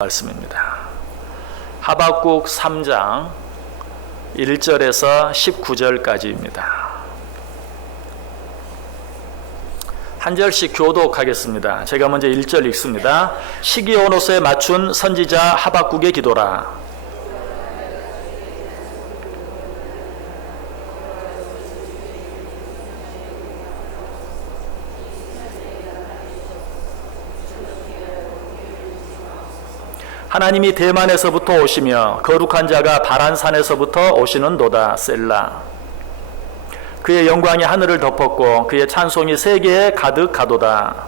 말씀입니다. 하박국 3장 1절에서 19절까지입니다. 한 절씩 교독하겠습니다. 제가 먼저 1절 읽습니다. 시기오노스에 맞춘 선지자 하박국의 기도라. 하나님이 대만에서부터 오시며 거룩한 자가 바란산에서부터 오시는도다. 셀라. 그의 영광이 하늘을 덮었고 그의 찬송이 세계에 가득하도다.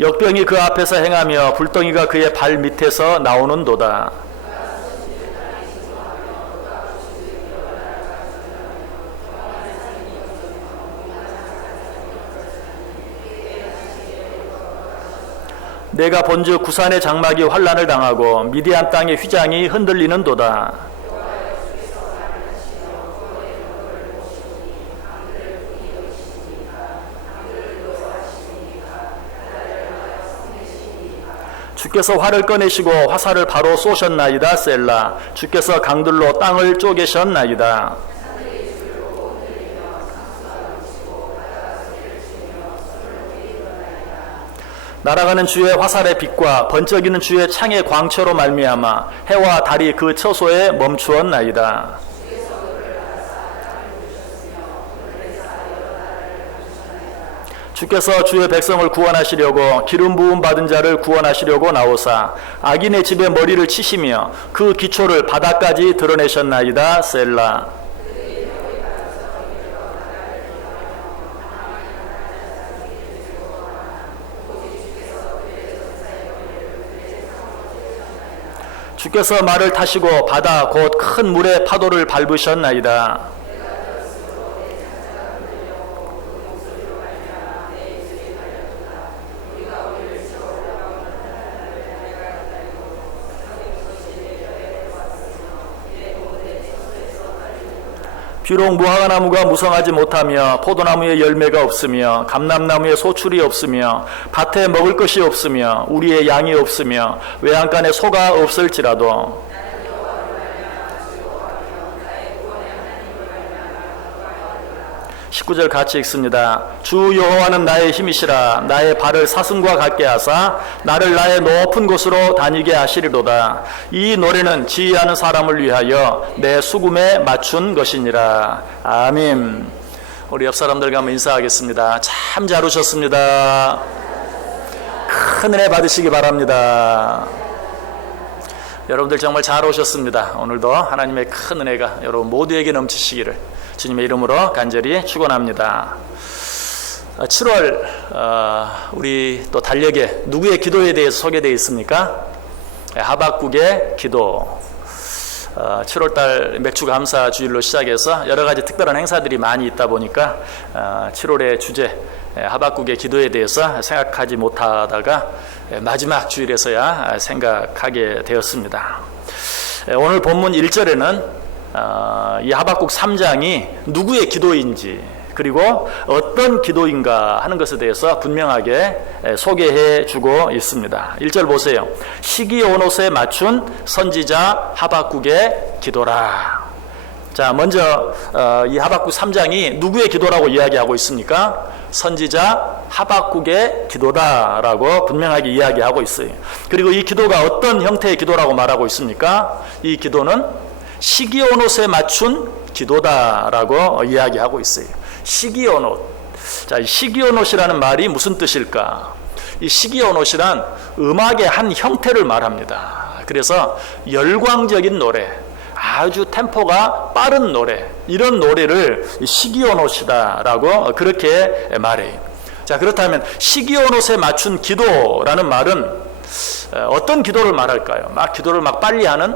역병이 그 앞에서 행하며 불덩이가 그의 발 밑에서 나오는도다. 내가 본즉 구산의 장막이 환란을 당하고 미디안 땅의 휘장이 흔들리는도다. 주께서 활을 꺼내시고 화살을 바로 쏘셨나이다. 셀라. 주께서 강들로 땅을 쪼개셨나이다. 날아가는 주의 화살의 빛과 번쩍이는 주의 창의 광채로 말미암아 해와 달이 그 처소에 멈추었나이다. 주께서 주의 백성을 구원하시려고 기름 부음 받은 자를 구원하시려고 나오사 악인의 집에 머리를 치시며 그 기초를 바닥까지 드러내셨나이다. 셀라. 주께서 말을 타시고 바다 곧 큰 물의 파도를 밟으셨나이다. 비록 무화과나무가 무성하지 못하며 포도나무에 열매가 없으며 감람나무에 소출이 없으며 밭에 먹을 것이 없으며 우리의 양이 없으며 외양간에 소가 없을지라도 (19절) 같이 읽습니다. 주 여호와는 나의 힘이시라. 나의 발을 사슴과 같게 하사 나를 나의 높은 곳으로 다니게 하시리로다. 이 노래는 지휘하는 사람을 위하여 내 수금에 맞춘 것이니라. 아멘. 우리 옆 사람들과 한번 인사하겠습니다. 참 잘 오셨습니다. 큰 은혜 받으시기 바랍니다. 여러분들 정말 잘 오셨습니다. 오늘도 하나님의 큰 은혜가 여러분 모두에게 넘치시기를 주님의 이름으로 간절히 축원합니다. 7월 우리 또 달력에 누구의 기도에 대해서 소개되어 있습니까? 하박국의 기도. 7월달 맥주감사 주일로 시작해서 여러 가지 특별한 행사들이 많이 있다 보니까 7월의 주제 하박국의 기도에 대해서 생각하지 못하다가 마지막 주일에서야 생각하게 되었습니다. 오늘 본문 1절에는 이 하박국 3장이 누구의 기도인지 그리고 어떤 기도인가 하는 것에 대해서 분명하게 소개해 주고 있습니다. 1절 보세요. 시기오노스에 맞춘 선지자 하박국의 기도라. 자, 먼저 이 하박국 3장이 누구의 기도라고 이야기하고 있습니까? 선지자 하박국의 기도다라고 분명하게 이야기하고 있어요. 그리고 이 기도가 어떤 형태의 기도라고 말하고 있습니까? 이 기도는 시기오노스에 맞춘 기도다라고 이야기하고 있어요. 시기오노스. 자, 이 시기오노스라는 말이 무슨 뜻일까? 이 시기오노스란 음악의 한 형태를 말합니다. 그래서 열광적인 노래, 아주 템포가 빠른 노래, 이런 노래를 시기오노스다라고 그렇게 말해요. 자, 그렇다면 시기오노스에 맞춘 기도라는 말은 어떤 기도를 말할까요? 막 기도를 막 빨리 하는?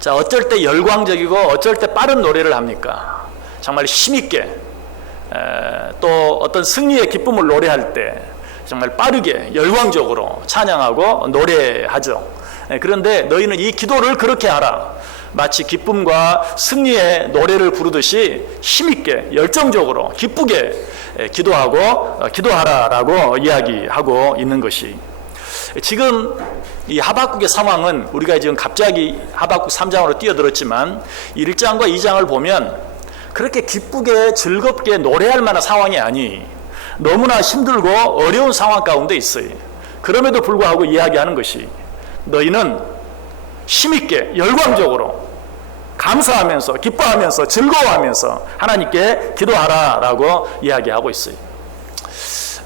자, 어쩔 때 열광적이고 어쩔 때 빠른 노래를 합니까? 정말 힘있게 또 어떤 승리의 기쁨을 노래할 때 정말 빠르게 열광적으로 찬양하고 노래하죠. 그런데 너희는 이 기도를 그렇게 하라. 마치 기쁨과 승리의 노래를 부르듯이 힘있게 열정적으로 기쁘게 기도하라라고 이야기하고 있는 것이, 지금 이 하박국의 상황은 우리가 지금 갑자기 하박국 3장으로 뛰어들었지만 1장과 2장을 보면 그렇게 기쁘게 즐겁게 노래할 만한 상황이 아니, 너무나 힘들고 어려운 상황 가운데 있어요. 그럼에도 불구하고 이야기하는 것이, 너희는 힘있게 열광적으로 감사하면서 기뻐하면서 즐거워하면서 하나님께 기도하라라고 이야기하고 있어요.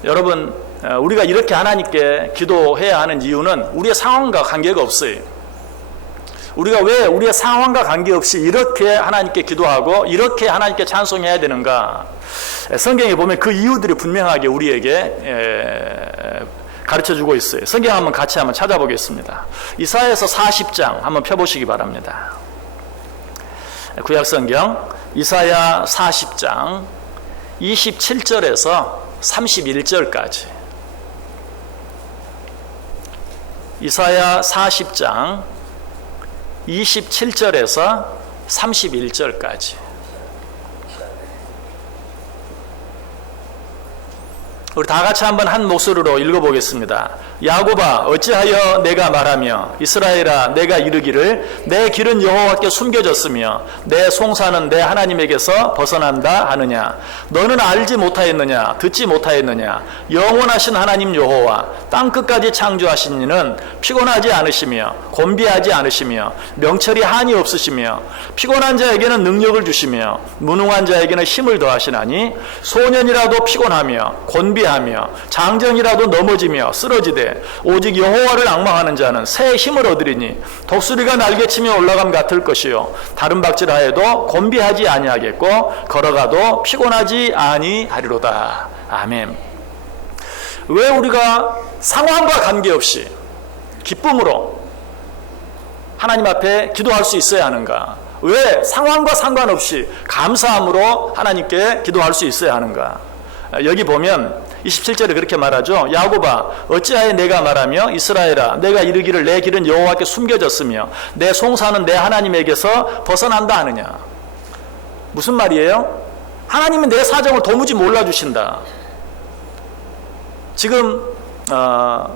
여러분, 우리가 이렇게 하나님께 기도해야 하는 이유는 우리의 상황과 관계가 없어요. 우리가 왜 우리의 상황과 관계없이 이렇게 하나님께 기도하고 이렇게 하나님께 찬송해야 되는가? 성경에 보면 그 이유들이 분명하게 우리에게 가르쳐주고 있어요. 성경 한번 같이 한번 찾아보겠습니다. 이사야서 40장 한번 펴보시기 바랍니다. 구약성경 이사야 40장 27절에서 31절까지. 이사야 40장 27절에서 31절까지. 우리 다 같이 한번 한 목소리로 읽어보겠습니다. 야곱아, 어찌하여 내가 말하며 이스라엘아, 내가 이르기를 내 길은 여호와께 숨겨졌으며 내 송사는 내 하나님에게서 벗어난다 하느냐? 너는 알지 못하였느냐? 듣지 못하였느냐? 영원하신 하나님 여호와 땅끝까지 창조하신 이는 피곤하지 않으시며 곤비하지 않으시며 명철이 한이 없으시며 피곤한 자에게는 능력을 주시며 무능한 자에게는 힘을 더하시나니 소년이라도 피곤하며 곤비하며 장정이라도 넘어지며 쓰러지되 오직 여호와를 앙망하는 자는 새 힘을 얻으리니 독수리가 날개치며 올라감 같을 것이요 다른 박질하여도 곤비하지 아니하겠고 걸어가도 피곤하지 아니하리로다. 아멘. 왜 우리가 상황과 관계없이 기쁨으로 하나님 앞에 기도할 수 있어야 하는가? 왜 상황과 상관없이 감사함으로 하나님께 기도할 수 있어야 하는가? 여기 보면 27절에 그렇게 말하죠. 야곱아, 어찌하여 내가 말하며 이스라엘아, 내가 이르기를 내 길은 여호와께 숨겨졌으며 내 송사는 내 하나님에게서 벗어난다 하느냐? 무슨 말이에요? 하나님은 내 사정을 도무지 몰라주신다. 지금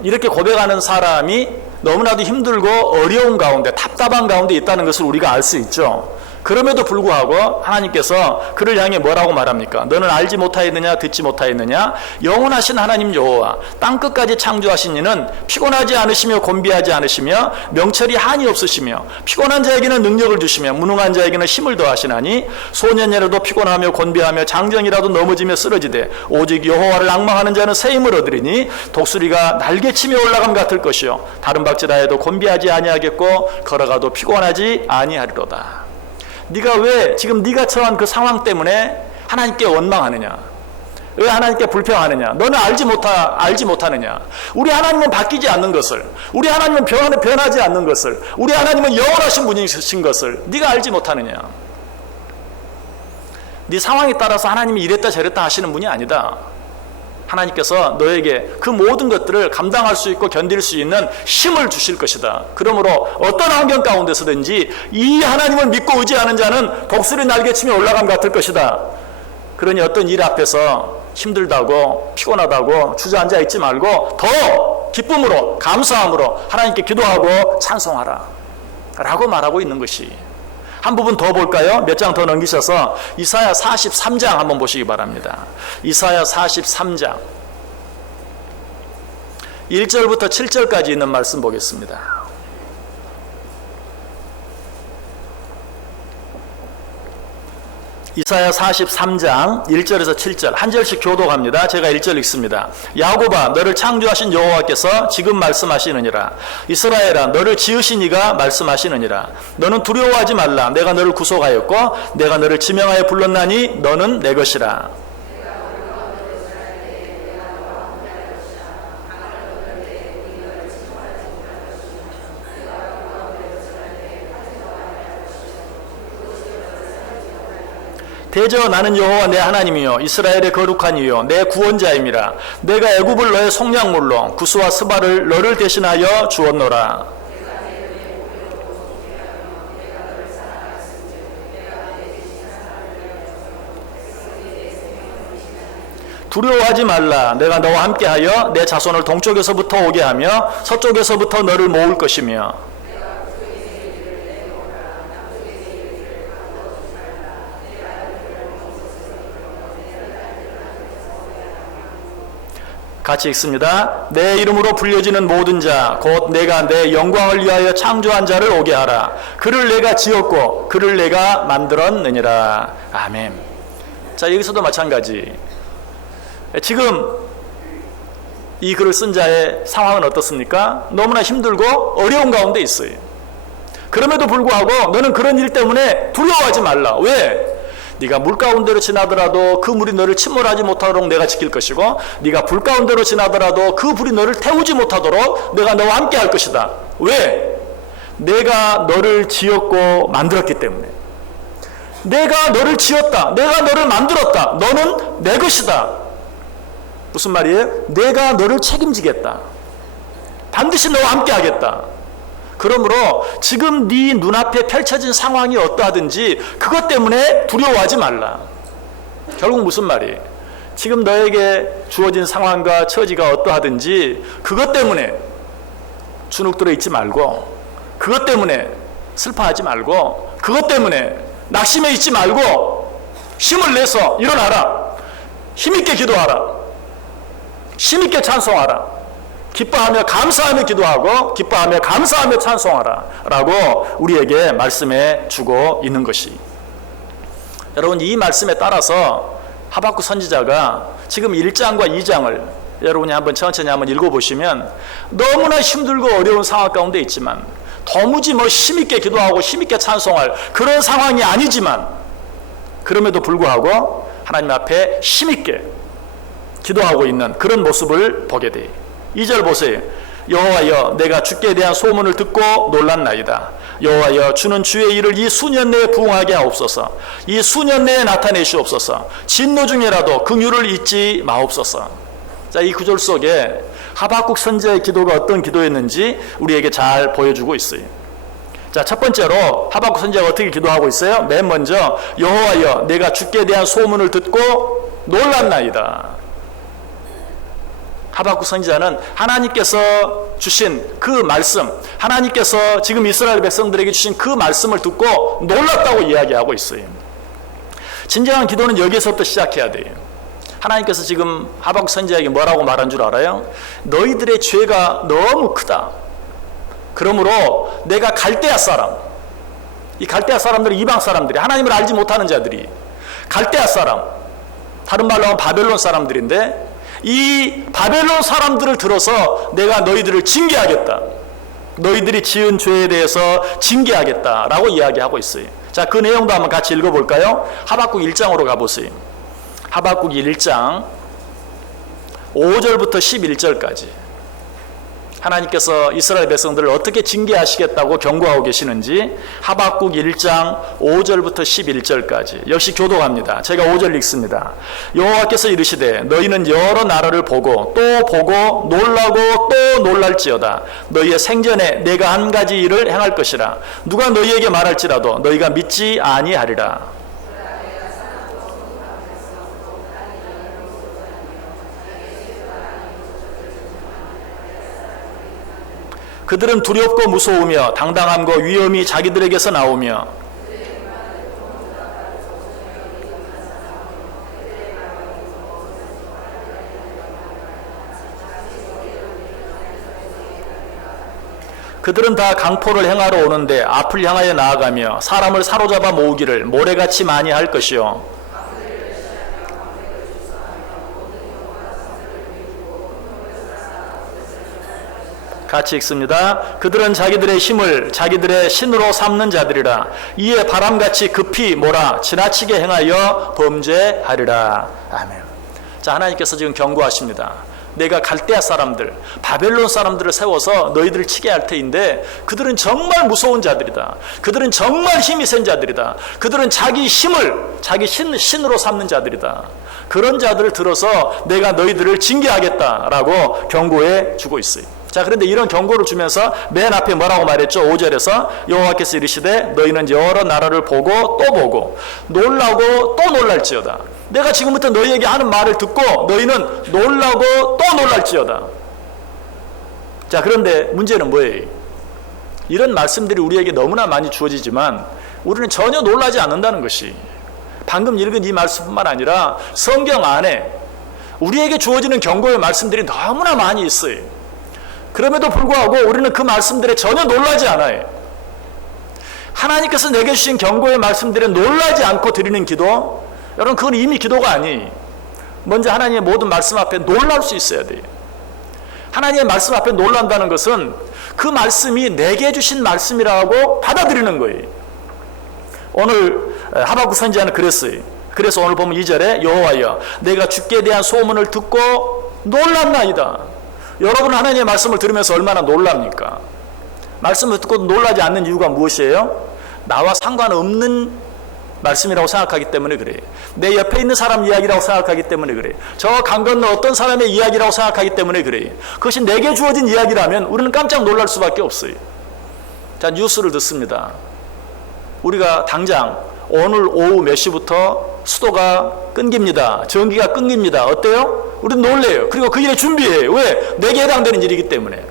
이렇게 고백하는 사람이 너무나도 힘들고 어려운 가운데, 답답한 가운데 있다는 것을 우리가 알 수 있죠. 그럼에도 불구하고 하나님께서 그를 향해 뭐라고 말합니까? 너는 알지 못하였느냐? 듣지 못하였느냐? 영원하신 하나님 여호와 땅끝까지 창조하신 이는 피곤하지 않으시며 곤비하지 않으시며 명철이 한이 없으시며 피곤한 자에게는 능력을 주시며 무능한 자에게는 힘을 더하시나니 소년이라도 피곤하며 곤비하며 장정이라도 넘어지며 쓰러지되 오직 여호와를 앙망하는 자는 새 힘을 얻으리니 독수리가 날개치며 올라감 같을 것이요 다른 박질하여도 곤비하지 아니하겠고 걸어가도 피곤하지 아니하리로다. 네가 왜 지금 네가 처한 그 상황 때문에 하나님께 원망하느냐? 왜 하나님께 불평하느냐? 너는 알지 못하느냐? 우리 하나님은 바뀌지 않는 것을, 우리 하나님은 변하지 않는 것을, 우리 하나님은 영원하신 분이신 것을 네가 알지 못하느냐? 네 상황에 따라서 하나님이 이랬다 저랬다 하시는 분이 아니다. 하나님께서 너에게 그 모든 것들을 감당할 수 있고 견딜 수 있는 힘을 주실 것이다. 그러므로 어떤 환경 가운데서든지 이 하나님을 믿고 의지하는 자는 독수리 날개치며 올라감 같을 것이다. 그러니 어떤 일 앞에서 힘들다고 피곤하다고 주저앉아 있지 말고 더 기쁨으로 감사함으로 하나님께 기도하고 찬송하라 라고 말하고 있는 것이. 한 부분 더 볼까요? 몇 장 더 넘기셔서 이사야 43장 한번 보시기 바랍니다. 이사야 43장 1절부터 7절까지 있는 말씀 보겠습니다. 이사야 43장 1절에서 7절 한 절씩 교독합니다. 제가 1절 읽습니다. 야곱아, 너를 창조하신 여호와께서 지금 말씀하시느니라. 이스라엘아, 너를 지으신 이가 말씀하시느니라. 너는 두려워하지 말라. 내가 너를 구속하였고 내가 너를 지명하여 불렀나니 너는 내 것이라. 대저 나는 여호와 내 하나님이요 이스라엘의 거룩한 이요 내 구원자임이라. 내가 애굽을 너의 속량물로 구스와 스바를 너를 대신하여 주었노라. 두려워하지 말라. 내가 너와 함께하여 내 자손을 동쪽에서부터 오게 하며 서쪽에서부터 너를 모을 것이며. 같이 읽습니다. 내 이름으로 불려지는 모든 자 곧 내가 내 영광을 위하여 창조한 자를 오게 하라. 그를 내가 지었고 그를 내가 만들었느니라. 아멘. 자, 여기서도 마찬가지. 지금 이 글을 쓴 자의 상황은 어떻습니까? 너무나 힘들고 어려운 가운데 있어요. 그럼에도 불구하고 너는 그런 일 때문에 두려워하지 말라. 왜? 네가 물 가운데로 지나더라도 그 물이 너를 침몰하지 못하도록 내가 지킬 것이고, 네가 불 가운데로 지나더라도 그 불이 너를 태우지 못하도록 내가 너와 함께 할 것이다. 왜? 내가 너를 지었고 만들었기 때문에. 내가 너를 지었다. 내가 너를 만들었다. 너는 내 것이다. 무슨 말이에요? 내가 너를 책임지겠다. 반드시 너와 함께 하겠다. 그러므로 지금 네 눈앞에 펼쳐진 상황이 어떠하든지 그것 때문에 두려워하지 말라. 결국 무슨 말이에요? 지금 너에게 주어진 상황과 처지가 어떠하든지 그것 때문에 주눅들어 있지 말고, 그것 때문에 슬퍼하지 말고, 그것 때문에 낙심해 있지 말고 힘을 내서 일어나라. 힘있게 기도하라. 힘있게 찬송하라. 기뻐하며 감사하며 기도하고 기뻐하며 감사하며 찬송하라 라고 우리에게 말씀해 주고 있는 것이, 여러분, 이 말씀에 따라서 하박국 선지자가 지금 1장과 2장을 여러분이 한번 천천히 한번 읽어보시면 너무나 힘들고 어려운 상황 가운데 있지만, 도무지 힘있게 기도하고 힘있게 찬송할 그런 상황이 아니지만, 그럼에도 불구하고 하나님 앞에 힘있게 기도하고 있는 그런 모습을 보게 돼요. 2절 보세요. 여호와여, 내가 주께 대한 소문을 듣고 놀랐나이다. 여호와여, 주는 주의 일을 이 수년 내에 부응하게 하옵소서. 이 수년 내에 나타내시옵소서. 진노 중에라도 긍휼을 잊지 마옵소서. 자, 이 구절 속에 하박국 선지자의 기도가 어떤 기도였는지 우리에게 잘 보여주고 있어요. 자, 첫 번째로 하박국 선지자가 어떻게 기도하고 있어요? 맨 먼저 여호와여, 내가 주께 대한 소문을 듣고 놀랐나이다. 하박국 선지자는 하나님께서 주신 그 말씀, 하나님께서 지금 이스라엘 백성들에게 주신 그 말씀을 듣고 놀랐다고 이야기하고 있어요. 진정한 기도는 여기서부터 시작해야 돼요. 하나님께서 지금 하박국 선지자에게 뭐라고 말한 줄 알아요? 너희들의 죄가 너무 크다. 그러므로 내가 갈대아 사람, 이 갈대아 사람들은 이방 사람들이, 하나님을 알지 못하는 자들이, 갈대아 사람, 다른 말로 하면 바벨론 사람들인데, 이 바벨론 사람들을 들어서 내가 너희들을 징계하겠다. 너희들이 지은 죄에 대해서 징계하겠다라고 이야기하고 있어요. 자, 그 내용도 한번 같이 읽어볼까요? 하박국 1장으로 가보세요. 하박국 1장 5절부터 11절까지 하나님께서 이스라엘 백성들을 어떻게 징계하시겠다고 경고하고 계시는지 하박국 1장 5절부터 11절까지 역시 교독합니다. 제가 5절 읽습니다. 여호와께서 이르시되 너희는 여러 나라를 보고 또 보고 놀라고 또 놀랄지어다. 너희의 생전에 내가 한 가지 일을 행할 것이라. 누가 너희에게 말할지라도 너희가 믿지 아니하리라. 그들은 두렵고 무서우며 당당함과 위엄이 자기들에게서 나오며 그들은 다 강포를 행하러 오는데 앞을 향하여 나아가며 사람을 사로잡아 모으기를 모래같이 많이 할 것이요. 같이 읽습니다. 그들은 자기들의 힘을 자기들의 신으로 삼는 자들이라. 이에 바람같이 급히 몰아 지나치게 행하여 범죄하리라. 아멘. 자, 하나님께서 지금 경고하십니다. 내가 갈대아 사람들, 바벨론 사람들을 세워서 너희들을 치게 할 터인데 그들은 정말 무서운 자들이다. 그들은 정말 힘이 센 자들이다. 그들은 자기 힘을 자기 신으로 삼는 자들이다. 그런 자들을 들어서 내가 너희들을 징계하겠다라고 경고해 주고 있어요. 자, 그런데 이런 경고를 주면서 맨 앞에 뭐라고 말했죠? 5절에서 여호와께서 이르시되 너희는 여러 나라를 보고 또 보고 놀라고 또 놀랄지어다. 내가 지금부터 너희에게 하는 말을 듣고 너희는 놀라고 또 놀랄지어다. 자, 그런데 문제는 뭐예요? 이런 말씀들이 우리에게 너무나 많이 주어지지만 우리는 전혀 놀라지 않는다는 것이, 방금 읽은 이 말씀뿐만 아니라 성경 안에 우리에게 주어지는 경고의 말씀들이 너무나 많이 있어요. 그럼에도 불구하고 우리는 그 말씀들에 전혀 놀라지 않아요. 하나님께서 내게 주신 경고의 말씀들에 놀라지 않고 드리는 기도, 여러분, 그건 이미 기도가 아니에요. 먼저 하나님의 모든 말씀 앞에 놀랄 수 있어야 돼요. 하나님의 말씀 앞에 놀란다는 것은 그 말씀이 내게 주신 말씀이라고 받아들이는 거예요. 오늘 하박국 선지자는 그랬어요. 그래서 오늘 보면 2절에 여호와여 내가 주께 대한 소문을 듣고 놀랐나이다. 여러분, 하나님의 말씀을 들으면서 얼마나 놀랍니까? 말씀을 듣고 놀라지 않는 이유가 무엇이에요? 나와 상관없는 말씀이라고 생각하기 때문에 그래요. 내 옆에 있는 사람 이야기라고 생각하기 때문에 그래요. 저 강 건너 어떤 사람의 이야기라고 생각하기 때문에 그래요. 그것이 내게 주어진 이야기라면 우리는 깜짝 놀랄 수밖에 없어요. 자, 뉴스를 듣습니다. 우리가 당장 오늘 오후 몇 시부터 수도가 끊깁니다. 전기가 끊깁니다. 어때요? 우리는 놀래요. 그리고 그 일에 준비해요. 왜? 내게 해당되는 일이기 때문에.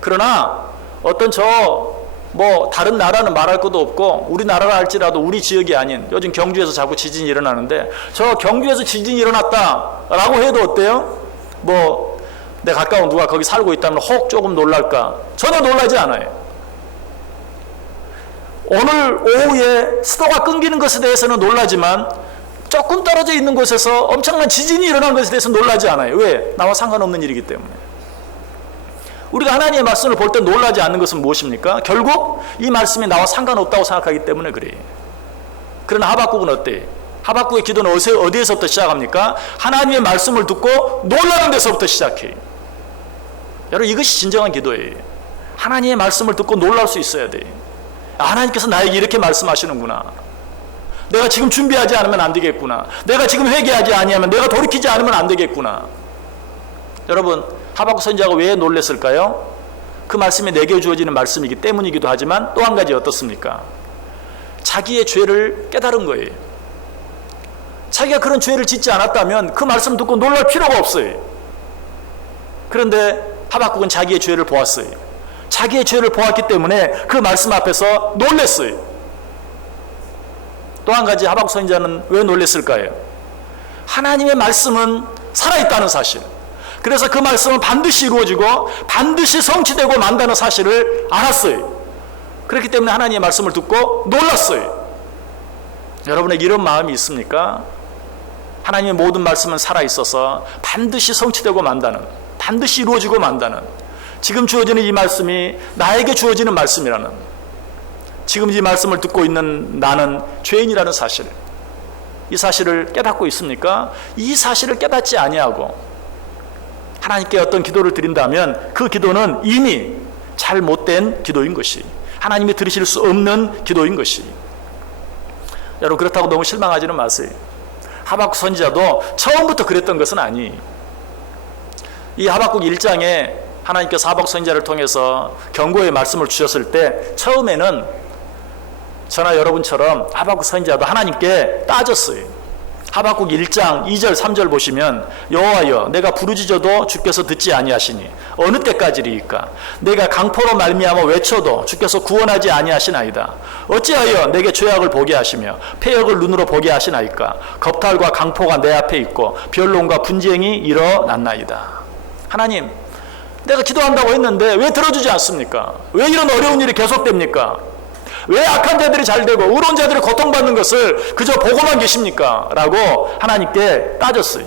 그러나 어떤 다른 나라는 말할 것도 없고 우리나라라 할지라도 우리 지역이 아닌, 요즘 경주에서 자꾸 지진이 일어나는데 저 경주에서 지진이 일어났다라고 해도 어때요? 내 가까운 누가 거기 살고 있다면 혹 조금 놀랄까? 전혀 놀라지 않아요. 오늘 오후에 수도가 끊기는 것에 대해서는 놀라지만 조금 떨어져 있는 곳에서 엄청난 지진이 일어난 것에 대해서 놀라지 않아요. 왜? 나와 상관없는 일이기 때문에. 우리가 하나님의 말씀을 볼 때 놀라지 않는 것은 무엇입니까? 결국 이 말씀이 나와 상관없다고 생각하기 때문에 그래요. 그러나 하박국은 어때요? 하박국의 기도는 어디에서부터 시작합니까? 하나님의 말씀을 듣고 놀라는 데서부터 시작해요. 여러분, 이것이 진정한 기도예요. 하나님의 말씀을 듣고 놀랄 수 있어야 돼요. 하나님께서 나에게 이렇게 말씀하시는구나. 내가 지금 준비하지 않으면 안 되겠구나. 내가 지금 회개하지 아니하면, 내가 돌이키지 않으면 안 되겠구나. 여러분, 하박국 선지자가 왜 놀랬을까요? 그 말씀이 내게 주어지는 말씀이기 때문이기도 하지만 또 한 가지 어떻습니까? 자기의 죄를 깨달은 거예요. 자기가 그런 죄를 짓지 않았다면 그 말씀 듣고 놀랄 필요가 없어요. 그런데 하박국은 자기의 죄를 보았어요. 자기의 죄를 보았기 때문에 그 말씀 앞에서 놀랬어요. 또 한 가지 하박국 선지자는 왜 놀랬을까요? 하나님의 말씀은 살아있다는 사실, 그래서 그 말씀은 반드시 이루어지고 반드시 성취되고 만다는 사실을 알았어요. 그렇기 때문에 하나님의 말씀을 듣고 놀랐어요. 여러분에게 이런 마음이 있습니까? 하나님의 모든 말씀은 살아있어서 반드시 성취되고 만다는, 반드시 이루어지고 만다는, 지금 주어지는 이 말씀이 나에게 주어지는 말씀이라는, 지금 이 말씀을 듣고 있는 나는 죄인이라는 사실, 이 사실을 깨닫고 있습니까? 이 사실을 깨닫지 아니하고 하나님께 어떤 기도를 드린다면 그 기도는 이미 잘못된 기도인 것이, 하나님이 들으실 수 없는 기도인 것이. 여러분, 그렇다고 너무 실망하지는 마세요. 하박국 선지자도 처음부터 그랬던 것은 아니에요. 이 하박국 1장에 하나님께서 하박국 선지자를 통해서 경고의 말씀을 주셨을 때 처음에는 저나 여러분처럼 하박국 선지자도 하나님께 따졌어요. 하박국 1장 2절 3절 보시면 여호와여 내가 부르짖어도 주께서 듣지 아니하시니 어느 때까지리이까? 내가 강포로 말미암아 외쳐도 주께서 구원하지 아니하시나이다. 어찌하여 내게 죄악을 보게 하시며 패역을 눈으로 보게 하시나이까? 겁탈과 강포가 내 앞에 있고 변론과 분쟁이 일어났나이다. 하나님, 내가 기도한다고 했는데 왜 들어주지 않습니까? 왜 이런 어려운 일이 계속됩니까? 왜 악한 자들이 잘되고 의로운 자들이 고통받는 것을 그저 보고만 계십니까? 라고 하나님께 따졌어요.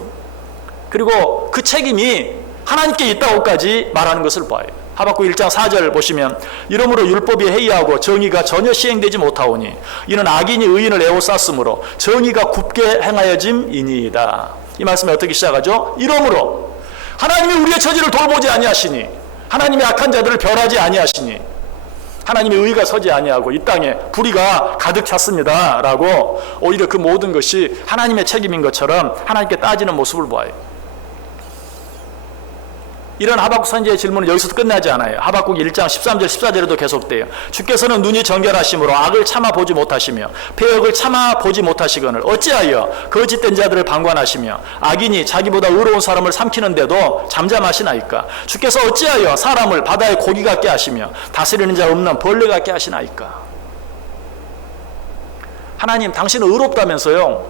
그리고 그 책임이 하나님께 있다고까지 말하는 것을 봐요. 하박국 1장 4절 보시면 이러므로 율법이 해이하고 정의가 전혀 시행되지 못하오니 이는 악인이 의인을 애워쌌으므로 정의가 굽게 행하여짐이니이다. 이 말씀이 어떻게 시작하죠? 이러므로 하나님이 우리의 처지를 돌보지 아니하시니, 하나님의 악한 자들을 멸하지 아니하시니, 하나님의 의가 서지 아니하고 이 땅에 불의가 가득 찼습니다 라고 오히려 그 모든 것이 하나님의 책임인 것처럼 하나님께 따지는 모습을 보아요. 이런 하박국 선지자의 질문은 여기서 끝나지 않아요. 하박국 1장 13절 14절에도 계속돼요. 주께서는 눈이 정결하심으로 악을 참아보지 못하시며 패역을 참아보지 못하시거늘 어찌하여 거짓된 자들을 방관하시며 악인이 자기보다 의로운 사람을 삼키는데도 잠잠하시나이까. 주께서 어찌하여 사람을 바다의 고기 같게 하시며 다스리는 자 없는 벌레 같게 하시나이까. 하나님, 당신은 의롭다면서요.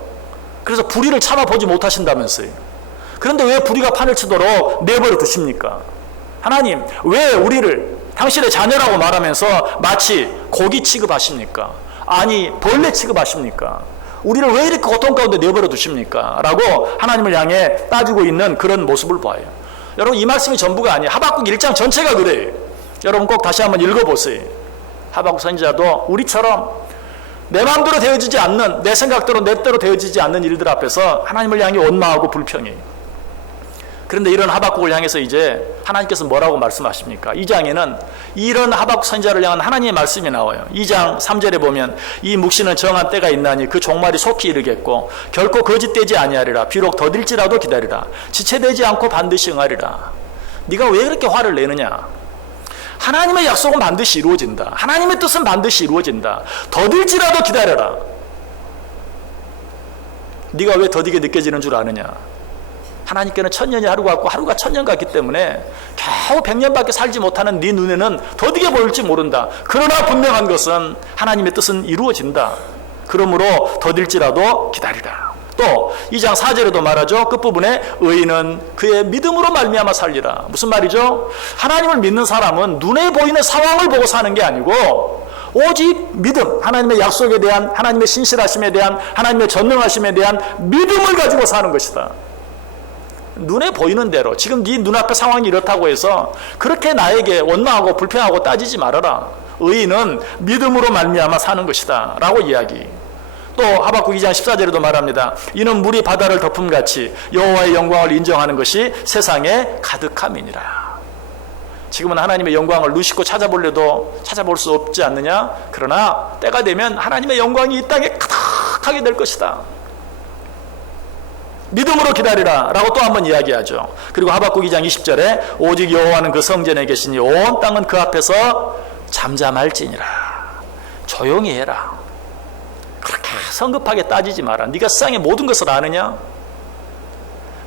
그래서 불의를 참아보지 못하신다면서요. 그런데 왜 불의가 판을 치도록 내버려 두십니까? 하나님, 왜 우리를 당신의 자녀라고 말하면서 마치 고기 취급하십니까? 아니, 벌레 취급하십니까? 우리를 왜 이렇게 고통 가운데 내버려 두십니까? 라고 하나님을 향해 따지고 있는 그런 모습을 봐요. 여러분, 이 말씀이 전부가 아니에요. 하박국 1장 전체가 그래요. 여러분 꼭 다시 한번 읽어보세요. 하박국 선지자도 우리처럼 내 마음대로 되어지지 않는, 내 생각대로 내 대로 되어지지 않는 일들 앞에서 하나님을 향해 원망하고 불평해요. 그런데 이런 하박국을 향해서 이제 하나님께서 뭐라고 말씀하십니까? 2장에는 이런 하박국 선지자를 향한 하나님의 말씀이 나와요. 2장 3절에 보면 이 묵시는 정한 때가 있나니 그 종말이 속히 이르겠고 결코 거짓되지 아니하리라. 비록 더딜지라도 기다리라. 지체되지 않고 반드시 응하리라. 네가 왜 그렇게 화를 내느냐? 하나님의 약속은 반드시 이루어진다. 하나님의 뜻은 반드시 이루어진다. 더딜지라도 기다려라. 네가 왜 더디게 느껴지는 줄 아느냐? 하나님께는 천년이 하루 같고 하루가 천년 같기 때문에 겨우 100년밖에 살지 못하는 네 눈에는 더디게 보일지 모른다. 그러나 분명한 것은 하나님의 뜻은 이루어진다. 그러므로 더딜지라도 기다리라. 또 2장 4절에도 말하죠. 끝부분에 의인은 그의 믿음으로 말미암아 살리라. 무슨 말이죠? 하나님을 믿는 사람은 눈에 보이는 상황을 보고 사는 게 아니고 오직 믿음, 하나님의 약속에 대한, 하나님의 신실하심에 대한, 하나님의 전능하심에 대한 믿음을 가지고 사는 것이다. 눈에 보이는 대로 지금 네 눈앞에 상황이 이렇다고 해서 그렇게 나에게 원망하고 불평하고 따지지 말아라. 의인은 믿음으로 말미암아 사는 것이다 라고 이야기. 또 하박국 2장 14절에도 말합니다. 이는 물이 바다를 덮음같이 여호와의 영광을 인정하는 것이 세상에 가득함이니라. 지금은 하나님의 영광을 누시고 찾아보려도 찾아볼 수 없지 않느냐? 그러나 때가 되면 하나님의 영광이 이 땅에 가득하게 될 것이다. 믿음으로 기다리라 라고 또 한번 이야기하죠. 그리고 하박국 2장 20절에 오직 여호와는 그 성전에 계시니 온 땅은 그 앞에서 잠잠할지니라. 조용히 해라. 그렇게 성급하게 따지지 마라. 네가 세상의 모든 것을 아느냐?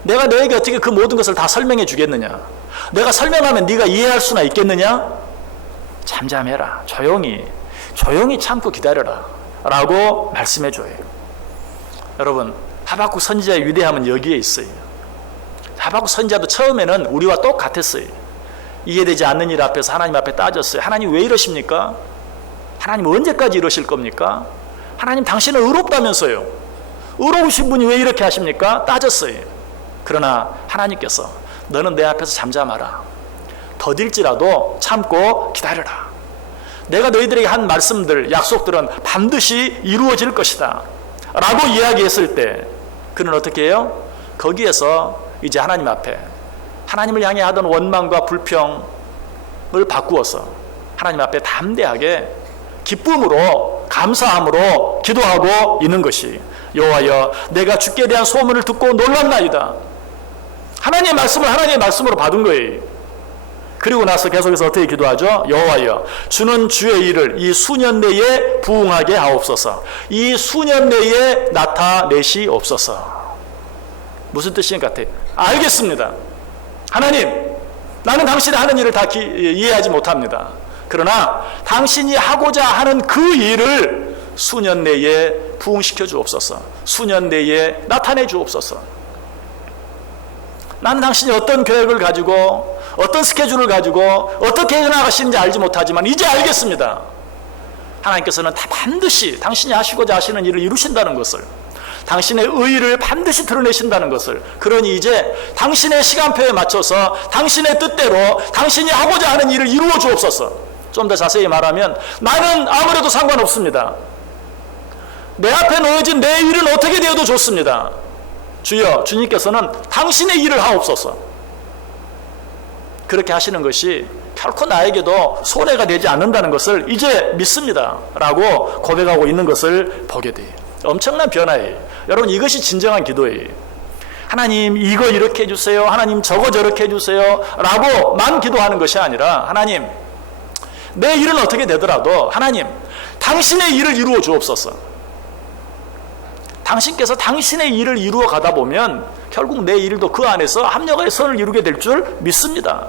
내가 너에게 어떻게 그 모든 것을 다 설명해 주겠느냐? 내가 설명하면 네가 이해할 수나 있겠느냐? 잠잠해라. 조용히 참고 기다려라 라고 말씀해 줘요. 여러분, 하박국 선지자의 위대함은 여기에 있어요. 하박국 선지자도 처음에는 우리와 똑같았어요. 이해되지 않는 일 앞에서 하나님 앞에 따졌어요. 하나님 왜 이러십니까? 하나님 언제까지 이러실 겁니까? 하나님 당신은 의롭다면서요. 의로우신 분이 왜 이렇게 하십니까? 따졌어요. 그러나 하나님께서 너는 내 앞에서 잠잠하라. 더딜지라도 참고 기다려라. 내가 너희들에게 한 말씀들, 약속들은 반드시 이루어질 것이다 라고 이야기했을 때 그는 어떻게 해요? 거기에서 이제 하나님 앞에 하나님을 향해 하던 원망과 불평을 바꾸어서 하나님 앞에 담대하게 기쁨으로 감사함으로 기도하고 있는 것이 여호와여 내가 주께 대한 소문을 듣고 놀랐나이다. 하나님의 말씀을 하나님의 말씀으로 받은 거예요. 그리고 나서 계속해서 어떻게 기도하죠? 여호와여 주는 주의 일을 이 수년 내에 부응하게 하옵소서. 이 수년 내에 나타내시옵소서. 무슨 뜻인 것 같아요? 알겠습니다. 하나님, 나는 당신이 하는 일을 다 이해하지 못합니다. 그러나 당신이 하고자 하는 그 일을 수년 내에 부응시켜 주옵소서. 수년 내에 나타내 주옵소서. 나는 당신이 어떤 계획을 가지고 어떤 스케줄을 가지고 어떻게 해나가시는지 알지 못하지만 이제 알겠습니다. 하나님께서는 다 반드시 당신이 하시고자 하시는 일을 이루신다는 것을, 당신의 의의를 반드시 드러내신다는 것을, 그러니 이제 당신의 시간표에 맞춰서 당신의 뜻대로 당신이 하고자 하는 일을 이루어 주옵소서. 좀 더 자세히 말하면 나는 아무래도 상관없습니다. 내 앞에 놓여진 내 일은 어떻게 되어도 좋습니다. 주여, 주님께서는 당신의 일을 하옵소서. 그렇게 하시는 것이 결코 나에게도 손해가 되지 않는다는 것을 이제 믿습니다 라고 고백하고 있는 것을 보게 돼요. 엄청난 변화예요. 여러분, 이것이 진정한 기도예요. 하나님 이거 이렇게 해주세요, 하나님 저거 저렇게 해주세요 라고만 기도하는 것이 아니라, 하나님 내 일은 어떻게 되더라도 하나님 당신의 일을 이루어 주옵소서. 당신께서 당신의 일을 이루어 가다 보면 결국 내 일도 그 안에서 합력의 선을 이루게 될 줄 믿습니다.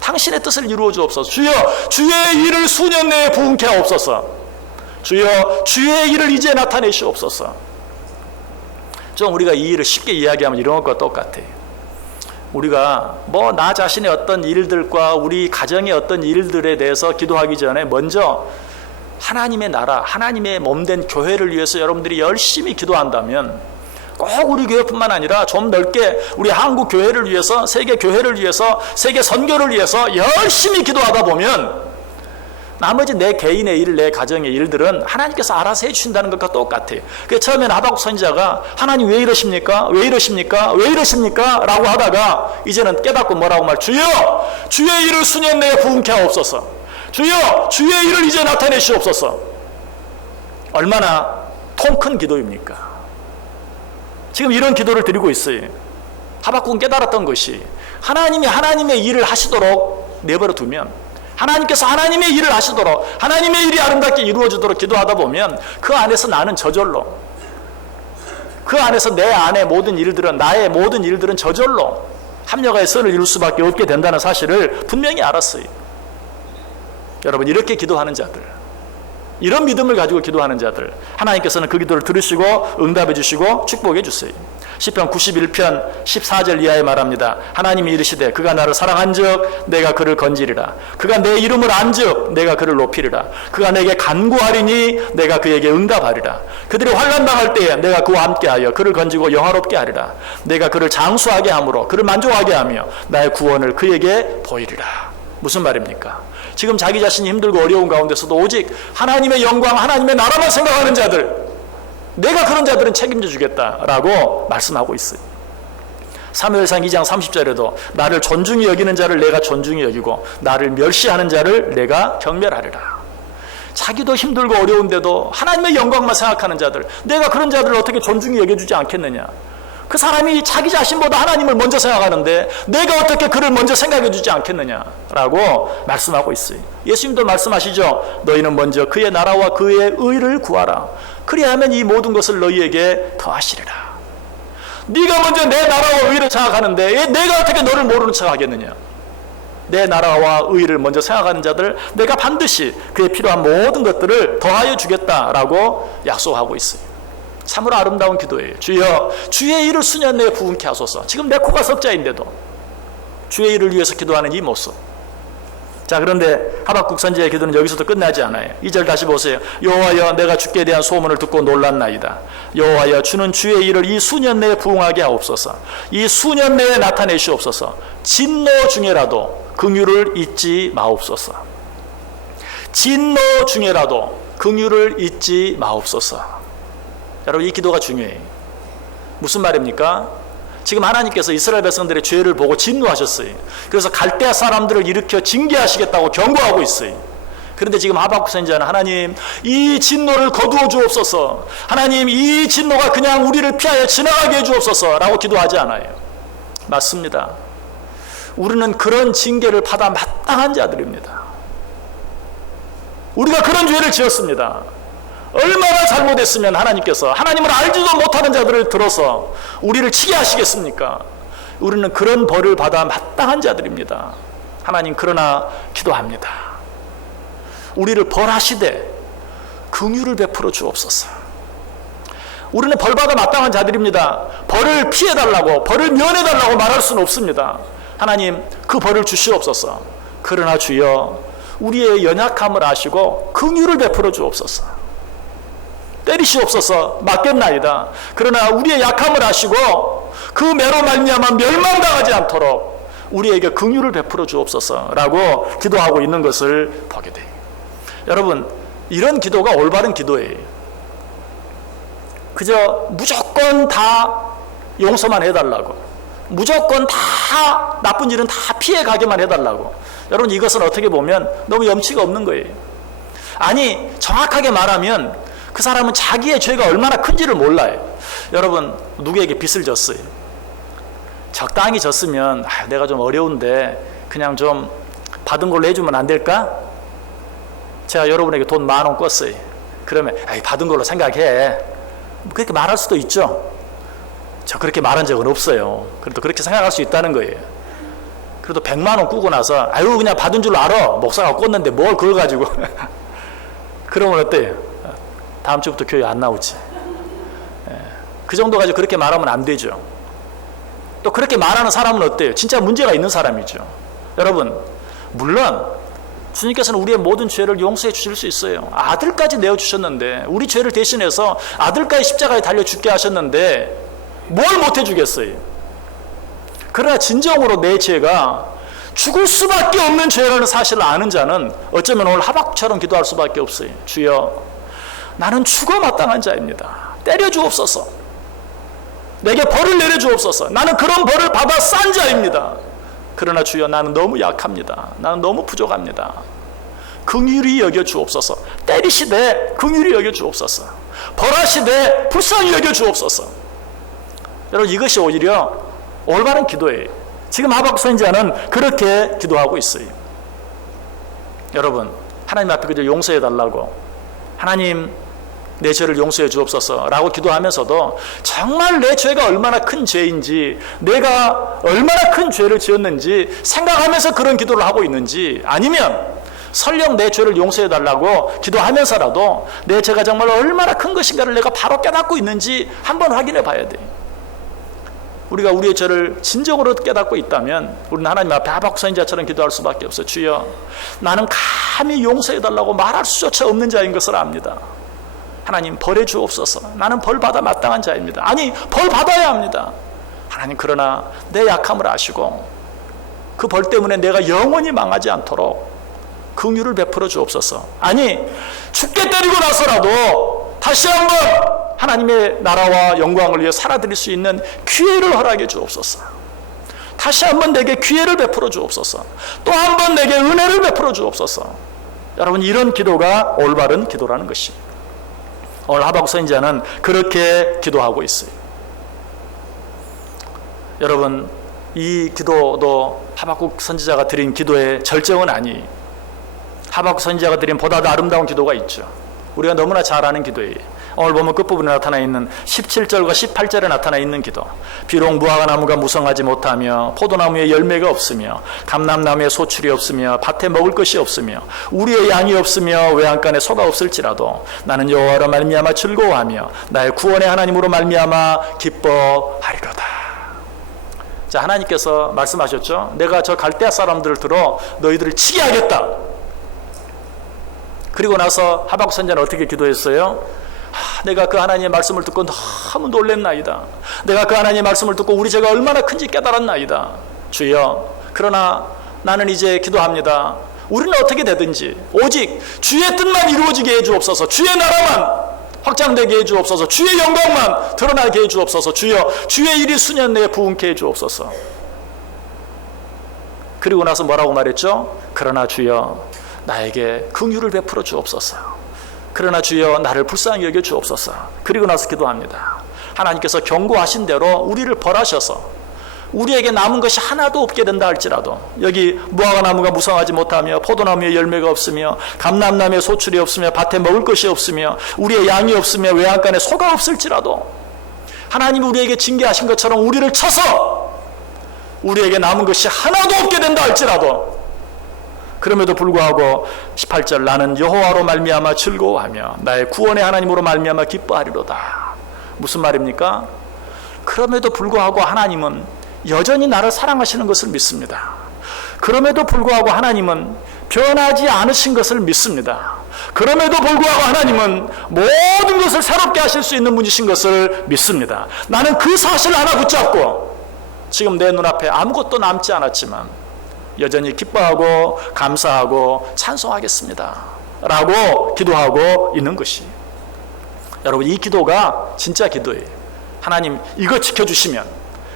당신의 뜻을 이루어 주옵소서. 주여 주의 일을 수년 내에 부응케 하옵소서. 주여 주의 일을 이제 나타내시옵소서. 좀 우리가 이 일을 쉽게 이야기하면 이런 것과 똑같아요. 우리가 뭐 나 자신의 어떤 일들과 우리 가정의 어떤 일들에 대해서 기도하기 전에 먼저 하나님의 나라, 하나님의 몸된 교회를 위해서 여러분들이 열심히 기도한다면, 꼭 우리 교회뿐만 아니라 좀 넓게 우리 한국 교회를 위해서, 세계 교회를 위해서, 세계 선교를 위해서 열심히 기도하다 보면 나머지 내 개인의 일, 내 가정의 일들은 하나님께서 알아서 해주신다는 것과 똑같아요. 그래서 처음에는 하박국 선지자가 하나님 왜 이러십니까? 왜 이러십니까? 왜 이러십니까? 라고 하다가 이제는 깨닫고 뭐라고 주여 주의 일을 수년 내에 부응케 하옵소서. 주여 주의 일을 이제 나타내시옵소서. 얼마나 통 큰 기도입니까? 지금 이런 기도를 드리고 있어요. 하박국은 깨달았던 것이, 하나님이 하나님의 일을 하시도록 내버려 두면, 하나님께서 하나님의 일을 하시도록, 하나님의 일이 아름답게 이루어지도록 기도하다 보면 그 안에서 나는 저절로, 그 안에서 내 안의 모든 일들은, 나의 모든 일들은 저절로 합력의 선을 이룰 수밖에 없게 된다는 사실을 분명히 알았어요. 여러분, 이렇게 기도하는 자들, 이런 믿음을 가지고 기도하는 자들, 하나님께서는 그 기도를 들으시고 응답해 주시고 축복해 주세요. 시편 91편 14절 이하에 말합니다. 하나님이 이르시되 그가 나를 사랑한즉 내가 그를 건지리라. 그가 내 이름을 안즉 내가 그를 높이리라. 그가 내게 간구하리니 내가 그에게 응답하리라. 그들이 환난 당할 때에 내가 그와 함께하여 그를 건지고 영화롭게 하리라. 내가 그를 장수하게 함으로 그를 만족하게 하며 나의 구원을 그에게 보이리라. 무슨 말입니까? 지금 자기 자신이 힘들고 어려운 가운데서도 오직 하나님의 영광, 하나님의 나라만 생각하는 자들, 내가 그런 자들은 책임져 주겠다라고 말씀하고 있어요. 사무엘상 2장 30절에도 나를 존중히 여기는 자를 내가 존중히 여기고 나를 멸시하는 자를 내가 경멸하리라. 자기도 힘들고 어려운데도 하나님의 영광만 생각하는 자들, 내가 그런 자들을 어떻게 존중히 여겨주지 않겠느냐. 그 사람이 자기 자신보다 하나님을 먼저 생각하는데 내가 어떻게 그를 먼저 생각해 주지 않겠느냐라고 말씀하고 있어요. 예수님도 말씀하시죠. 너희는 먼저 그의 나라와 그의 의를 구하라. 그리하면 이 모든 것을 너희에게 더하시리라. 네가 먼저 내 나라와 의를 생각하는데 내가 어떻게 너를 모르는 척 하겠느냐. 내 나라와 의를 먼저 생각하는 자들, 내가 반드시 그에 필요한 모든 것들을 더하여 주겠다라고 약속하고 있어요. 참으로 아름다운 기도예요. 주여 주의 일을 수년 내에 부응케 하소서. 지금 내 코가 석자인데도 주의 일을 위해서 기도하는 이 모습. 자, 그런데 하박국 선지자의 기도는 여기서도 끝나지 않아요. 2절 다시 보세요. 여호와여 내가 주께 대한 소문을 듣고 놀랐나이다. 여호와여 주는 주의 일을 이 수년 내에 부응하게 하옵소서. 이 수년 내에 나타내시옵소서. 진노 중에라도 긍휼을 잊지 마옵소서. 진노 중에라도 긍휼을 잊지 마옵소서. 여러분, 이 기도가 중요해요. 무슨 말입니까? 지금 하나님께서 이스라엘 백성들의 죄를 보고 진노하셨어요. 그래서 갈대아 사람들을 일으켜 징계하시겠다고 경고하고 있어요. 그런데 지금 하박국 선지자는 하나님 이 진노를 거두어 주옵소서, 하나님 이 진노가 그냥 우리를 피하여 지나가게 해 주옵소서 라고 기도하지 않아요. 맞습니다. 우리는 그런 징계를 받아 마땅한 자들입니다. 우리가 그런 죄를 지었습니다. 얼마나 잘못했으면 하나님께서 하나님을 알지도 못하는 자들을 들어서 우리를 치게 하시겠습니까? 우리는 그런 벌을 받아 마땅한 자들입니다. 하나님, 그러나 기도합니다. 우리를 벌하시되 긍휼을 베풀어 주옵소서. 우리는 벌받아 마땅한 자들입니다. 벌을 피해달라고, 벌을 면해달라고 말할 수는 없습니다. 하나님, 그 벌을 주시옵소서. 그러나 주여 우리의 연약함을 아시고 긍휼을 베풀어 주옵소서. 때리시옵소서. 맞겠나이다. 그러나 우리의 약함을 아시고 그 매로 말미암아 멸망당하지 않도록 우리에게 긍휼을 베풀어 주옵소서라고 기도하고 있는 것을 보게 돼요. 여러분, 이런 기도가 올바른 기도예요. 그저 무조건 다 용서만 해달라고, 무조건 다 나쁜 일은 다 피해가게만 해달라고. 여러분, 이것은 어떻게 보면 너무 염치가 없는 거예요. 아니, 정확하게 말하면 그 사람은 자기의 죄가 얼마나 큰지를 몰라요. 여러분, 누구에게 빚을 졌어요. 적당히 졌으면 내가 좀 어려운데 그냥 좀 받은 걸로 해주면 안 될까? 제가 여러분에게 돈 10,000원 껐어요. 그러면 받은 걸로 생각해. 그렇게 말할 수도 있죠. 저 그렇게 말한 적은 없어요. 그래도 그렇게 생각할 수 있다는 거예요. 그래도 100,000원 꾸고 나서 그냥 받은 줄 알아. 목사가 꿨는데 뭘 그걸 가지고 그러면 어때요? 다음 주부터 교회 안 나오지. 그 정도 가지고 그렇게 말하면 안 되죠. 또 그렇게 말하는 사람은 어때요? 진짜 문제가 있는 사람이죠. 여러분, 물론 주님께서는 우리의 모든 죄를 용서해 주실 수 있어요. 아들까지 내어주셨는데, 우리 죄를 대신해서 아들까지 십자가에 달려 죽게 하셨는데 뭘 못해 주겠어요? 그러나 진정으로 내 죄가 죽을 수밖에 없는 죄라는 사실을 아는 자는 어쩌면 오늘 하박국처럼 기도할 수밖에 없어요. 주여, 나는 죽어 마땅한 자입니다. 때려 주옵소서. 내게 벌을 내려 주옵소서. 나는 그런 벌을 받아 싼 자입니다. 그러나 주여, 나는 너무 약합니다. 나는 너무 부족합니다. 긍휼히 여겨 주옵소서. 때리시되 긍휼히 여겨 주옵소서. 벌하시되 불쌍히 여겨 주옵소서. 여러분, 이것이 오히려 올바른 기도예요. 지금 하박국 선지자는 그렇게 기도하고 있어요. 여러분, 하나님 앞에 그저 용서해 달라고, 하나님 내 죄를 용서해 주옵소서 라고 기도하면서도 정말 내 죄가 얼마나 큰 죄인지, 내가 얼마나 큰 죄를 지었는지 생각하면서 그런 기도를 하고 있는지, 아니면 설령 내 죄를 용서해 달라고 기도하면서라도 내 죄가 정말 얼마나 큰 것인가를 내가 바로 깨닫고 있는지 한번 확인해 봐야 돼요. 우리가 우리의 죄를 진정으로 깨닫고 있다면 우리는 하나님 앞에 하박국 선지자처럼 기도할 수밖에 없어요. 주여, 나는 감히 용서해 달라고 말할 수조차 없는 자인 것을 압니다. 하나님, 벌해 주옵소서. 나는 벌 받아 마땅한 자입니다. 아니, 벌 받아야 합니다. 하나님, 그러나 내 약함을 아시고 그 벌 때문에 내가 영원히 망하지 않도록 긍휼을 베풀어 주옵소서. 아니, 죽게 때리고 나서라도 다시 한번 하나님의 나라와 영광을 위해 살아드릴 수 있는 기회를 허락해 주옵소서. 다시 한번 내게 기회를 베풀어 주옵소서. 또 한 번 내게 은혜를 베풀어 주옵소서. 여러분, 이런 기도가 올바른 기도라는 것입니다. 오늘 하박국 선지자는 그렇게 기도하고 있어요. 여러분, 이 기도도 하박국 선지자가 드린 기도의 절정은 아니에요. 하박국 선지자가 드린 보다 더 아름다운 기도가 있죠. 우리가 너무나 잘 아는 기도예요. 오늘 보면 끝부분에 나타나 있는 17절과 18절에 나타나 있는 기도. 비록 무화과나무가 무성하지 못하며 포도나무에 열매가 없으며 감람나무에 소출이 없으며 밭에 먹을 것이 없으며 우리의 양이 없으며 외양간에 소가 없을지라도 나는 여호와로 말미암아 즐거워하며 나의 구원의 하나님으로 말미암아 기뻐하리로다. 자, 하나님께서 말씀하셨죠. 내가 저 갈대아 사람들을 들어 너희들을 치게 하겠다. 그리고 나서 하박국 선지자는 어떻게 기도했어요? 내가 그 하나님의 말씀을 듣고 너무 놀랬나이다. 내가 그 하나님의 말씀을 듣고 우리 죄가 얼마나 큰지 깨달았나이다. 주여, 그러나 나는 이제 기도합니다. 우리는 어떻게 되든지 오직 주의 뜻만 이루어지게 해주옵소서. 주의 나라만 확장되게 해주옵소서. 주의 영광만 드러나게 해주옵소서. 주여, 주의 일이 수년 내에 부흥케 해주옵소서. 그리고 나서 뭐라고 말했죠? 그러나 주여, 나에게 긍휼을 베풀어 주옵소서. 그러나 주여, 나를 불쌍히 여겨 주옵소서. 그리고 나서 기도합니다. 하나님께서 경고하신 대로 우리를 벌하셔서 우리에게 남은 것이 하나도 없게 된다 할지라도, 여기 무화과나무가 무성하지 못하며 포도나무에 열매가 없으며 감람나무에 소출이 없으며 밭에 먹을 것이 없으며 우리의 양이 없으며 외양간에 소가 없을지라도, 하나님이 우리에게 징계하신 것처럼 우리를 쳐서 우리에게 남은 것이 하나도 없게 된다 할지라도, 그럼에도 불구하고 18절, 나는 여호와로 말미암아 즐거워하며 나의 구원의 하나님으로 말미암아 기뻐하리로다. 무슨 말입니까? 그럼에도 불구하고 하나님은 여전히 나를 사랑하시는 것을 믿습니다. 그럼에도 불구하고 하나님은 변하지 않으신 것을 믿습니다. 그럼에도 불구하고 하나님은 모든 것을 새롭게 하실 수 있는 분이신 것을 믿습니다. 나는 그 사실 하나 붙잡고 지금 내 눈앞에 아무것도 남지 않았지만 여전히 기뻐하고 감사하고 찬송하겠습니다 라고 기도하고 있는 것이, 여러분, 이 기도가 진짜 기도예요. 하나님, 이거 지켜주시면,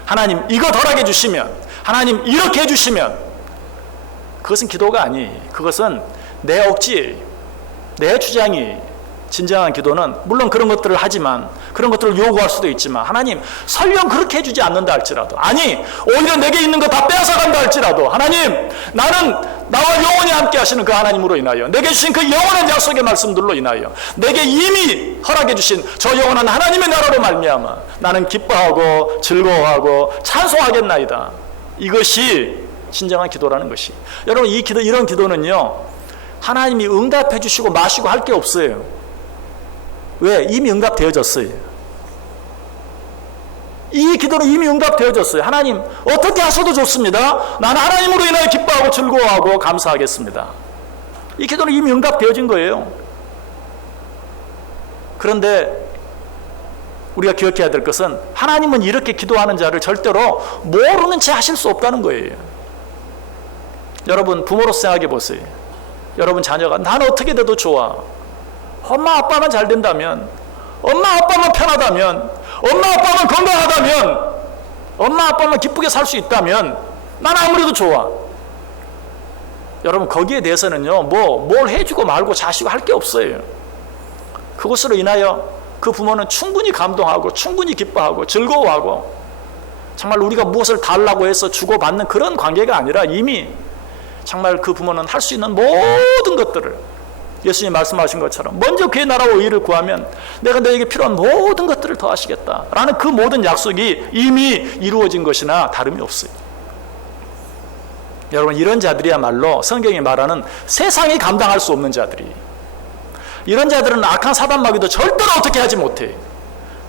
하나님, 이거 덜하게 해주시면, 하나님, 이렇게 해주시면, 그것은 기도가 아니에요. 그것은 내 억지예요. 내 주장이에요. 진정한 기도는 물론 그런 것들을 하지만, 그런 것들을 요구할 수도 있지만, 하나님 설령 그렇게 해주지 않는다 할지라도, 아니 오히려 내게 있는 거 다 빼앗아간다 할지라도, 하나님 나는 나와 영원히 함께 하시는 그 하나님으로 인하여, 내게 주신 그 영원한 약속의 말씀들로 인하여, 내게 이미 허락해 주신 저 영원한 하나님의 나라로 말미암아 나는 기뻐하고 즐거워하고 찬송하겠나이다. 이것이 진정한 기도라는 것이. 여러분, 이 기도, 이런 기도는요, 하나님이 응답해 주시고 마시고 할 게 없어요. 왜? 이미 응답되어졌어요. 이 기도는 이미 응답되어졌어요. 하나님 어떻게 하셔도 좋습니다. 나는 하나님으로 인하여 기뻐하고 즐거워하고 감사하겠습니다. 이 기도는 이미 응답되어진 거예요. 그런데 우리가 기억해야 될 것은, 하나님은 이렇게 기도하는 자를 절대로 모르는 채 하실 수 없다는 거예요. 여러분, 부모로서 생각해 보세요. 여러분 자녀가 나는 어떻게 돼도 좋아, 엄마 아빠만 잘 된다면, 엄마 아빠만 편하다면, 엄마 아빠만 건강하다면, 엄마 아빠만 기쁘게 살 수 있다면 난 아무래도 좋아. 여러분, 거기에 대해서는요, 뭘 해주고 말고 자시고 할 게 없어요. 그것으로 인하여 그 부모는 충분히 감동하고 충분히 기뻐하고 즐거워하고, 정말 우리가 무엇을 달라고 해서 주고받는 그런 관계가 아니라 이미 정말 그 부모는 할 수 있는 모든 것들을, 예수님 말씀하신 것처럼 먼저 그의 나라와 의를 구하면 내가 너에게 필요한 모든 것들을 더하시겠다 라는 그 모든 약속이 이미 이루어진 것이나 다름이 없어요. 여러분, 이런 자들이야말로 성경이 말하는 세상이 감당할 수 없는 자들이, 이런 자들은 악한 사단 마귀도 절대로 어떻게 하지 못해.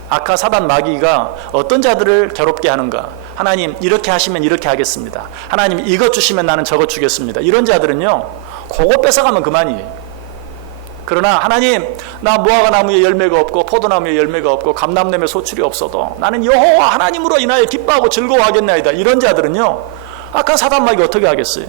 악한 사단 마귀가 어떤 자들을 괴롭게 하는가? 하나님 이렇게 하시면 이렇게 하겠습니다. 하나님 이것 주시면 나는 저것 주겠습니다. 이런 자들은요, 그거 뺏어가면 그만이에요. 그러나 하나님, 나 무화과 나무에 열매가 없고 포도나무에 열매가 없고 감람나무에 소출이 없어도 나는 여호와 하나님으로 인하여 기뻐하고 즐거워하겠나이다. 이런 자들은요, 악한 사단 마귀가 어떻게 하겠어요?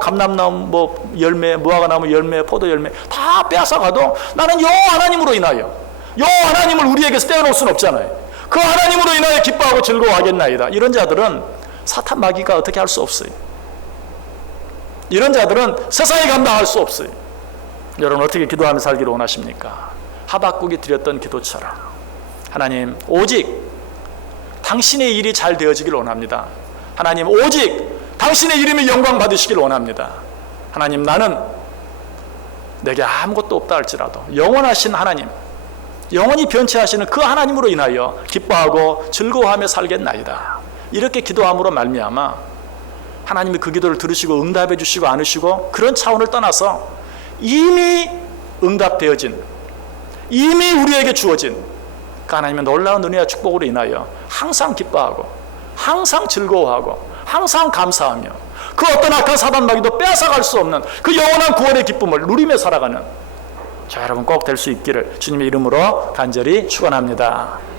감람나무 열매, 무화과나무 열매, 포도 열매 다 빼앗아가도 나는 여호와 하나님으로 인하여, 여호와 하나님을 우리에게서 떼어놓을 수는 없잖아요. 그 하나님으로 인하여 기뻐하고 즐거워하겠나이다. 이런 자들은 사탄 마귀가 어떻게 할 수 없어요. 이런 자들은 세상에 감당할 수 없어요. 여러분, 어떻게 기도하며 살기를 원하십니까? 하박국이 드렸던 기도처럼, 하나님 오직 당신의 일이 잘 되어지길 원합니다. 하나님 오직 당신의 이름이 영광 받으시길 원합니다. 하나님, 나는 내게 아무것도 없다 할지라도 영원하신 하나님, 영원히 변치 하시는 그 하나님으로 인하여 기뻐하고 즐거워하며 살겠나이다. 이렇게 기도함으로 말미암아 하나님이 그 기도를 들으시고 응답해 주시고 않으시고 그런 차원을 떠나서 이미 응답되어진, 이미 우리에게 주어진 그 하나님의 놀라운 은혜와 축복으로 인하여 항상 기뻐하고 항상 즐거워하고 항상 감사하며 그 어떤 악한 사단 마귀도 빼앗아갈 수 없는 그 영원한 구원의 기쁨을 누리며 살아가는 저 여러분 꼭 될 수 있기를 주님의 이름으로 간절히 축원합니다.